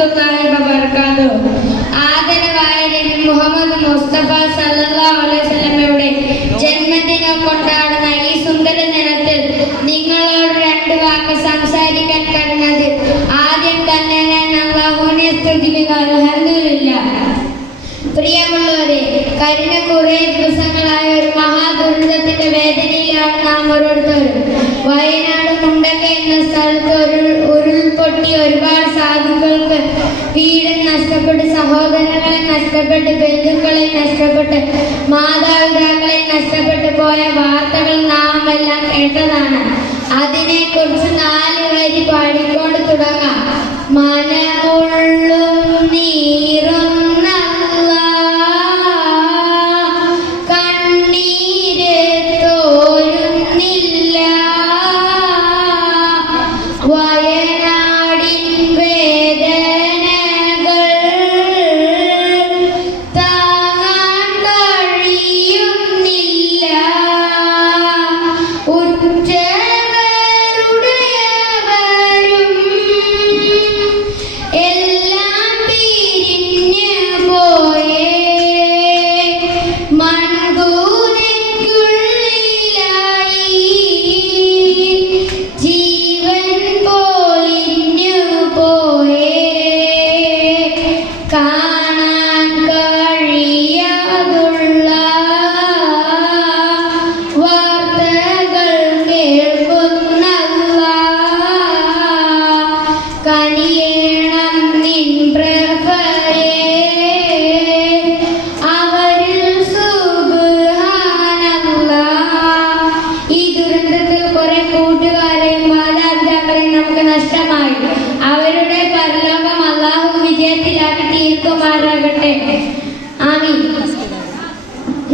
വറഹ്മത്തുള്ളാഹി വബറകാതുഹു. ആദരവായ നബി മുഹമ്മദ് മുസ്തഫ സല്ലല്ലാഹു അലൈഹി വസല്ലമയുടെ ജന്മദിനം കൊണ്ടാടുന്ന ഈ സുന്ദര ദിനത്തിൽ നിങ്ങളോട് രണ്ട് വാക്ക് സംസാരിക്കാൻ കഴിഞ്ഞത് ആദ്യം തന്നെ ഞാൻ അല്ലാഹുവിനെ സ്തുതിക്കുന്നു. അൽഹംദുലില്ലാഹ്. പ്രിയമുള്ളവരെ, കഴിഞ്ഞ കുറേ ദിവസങ്ങളായ ഒരു മഹാദുരന്തത്തിന്റെ വേദനയിലാണ് നാം ഓരോരുത്തരും. വയനാട് മുണ്ടക്ക എന്ന സ്ഥലത്ത് ഉരുൾപൊട്ടി ഒരുപാട് സാധുക്കൾക്ക് വീട് നഷ്ടപ്പെട്ട്, സഹോദരങ്ങളെ നഷ്ടപ്പെട്ട്, ബന്ധുക്കളെ നഷ്ടപ്പെട്ട്, മാതാപിതാക്കളെ നഷ്ടപ്പെട്ടു പോയ വാർത്തകൾ നാം എല്ലാം കേട്ടതാണ്. അതിനെക്കുറിച്ച് 4 വരി പാടിക്കൊണ്ട് തുടങ്ങാം. മനമുള്ളും നീറും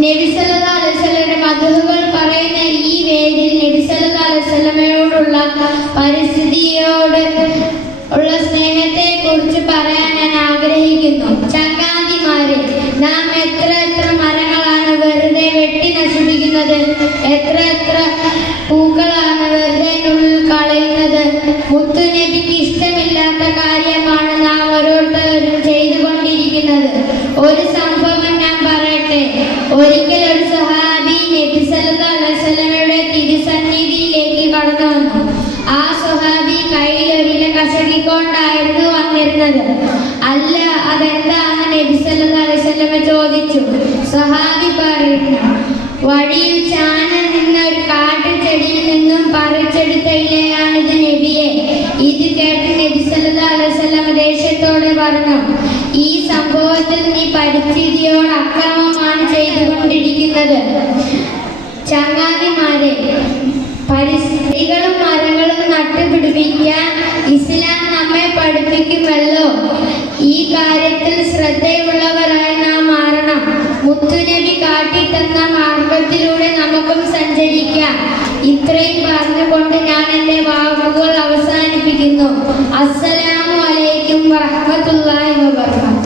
നബി സല്ലല്ലാഹു അലൈഹി വസല്ലമയുടെ മദ്ഹുകൾ പറയുന്ന ഈ വേദിയിൽ നബി സല്ലല്ലാഹു അലൈഹി വസല്ലമയോടുള്ള പരിസ്ഥിതിയോട് ഉള്ള സ്നേഹത്തെ കുറിച്ച് പറയാൻ ഞാൻ ആഗ്രഹിക്കുന്നു. ചങ്ങാതിമാരെ, നാം എത്ര മരങ്ങളാണ് വെറുതെ വെട്ടി നശിപ്പിക്കുന്നത്, എത്ര പൂക്കളാണ് വെറുതെ ഉള്ളിൽ കളയുന്നത്. മുത്തുനബിക്ക് ഇഷ്ടമില്ലാത്ത കാര്യമാണ് നാം ഓരോരുത്തരും ചെയ്തുകൊണ്ടിരിക്കുന്നത്. ഒരു സംഭവം ഞാൻ പറയട്ടെ. ഒരിക്കൽ ഒരു സ്വഹാബി നബി സല്ലല്ലാഹു അലൈഹി വസല്ലമയുടെ തിരുസന്നിധിയിലേക്ക് കടന്നു വന്നു. ആ സ്വഹാബി കയ്യിൽ ഒരില കശകിക്കൊണ്ടായിരുന്നു വന്നിരുന്നത്. അല്ല, അതെന്താണ് നബി സല്ലല്ലാഹു അലൈഹി വസല്ലമ ചോദിച്ചു. സ്വഹാബി പറയുന്നു, വഴിയിൽ ചാന നിന്ന ഒരു കാട്ടുചെടിയിൽ നിന്നും പറിച്ചെടുത്ത ഇലയാണിത് നബിയെ. ഇത് കേട്ട് നബി സല്ലല്ലാഹു അലൈഹി വസല്ലമ ദേഷ്യത്തോടെ പറഞ്ഞു, ഈ സംഭവത്തിൽ നീ പരിസ്ഥിതിയോട് അക്രമമാണ് ചെയ്തുകൊണ്ടിരിക്കുന്നത്. ചങ്ങാതിമാരെ, പരിസ്ഥിതികളും മരങ്ങളും നട്ടുപിടിപ്പിക്കാൻ ഇസ്ലാം നമ്മെ പഠിപ്പിക്കുമല്ലോ. ഈ കാര്യത്തിൽ ശ്രദ്ധയുള്ളവരായി നാം മാറണം. മുത്തുനബി കാട്ടിത്തന്ന മാർഗത്തിലൂടെ നമുക്കും സഞ്ചരിക്കാം. ഇത്രയും പറഞ്ഞുകൊണ്ട് ഞാൻ എൻ്റെ വാക്കുകൾ അവസാനിപ്പിക്കുന്നു. അസ്സലാമു അലൈക്കും വറഹ്മത്തുള്ളാഹി വബറകാതുഹു.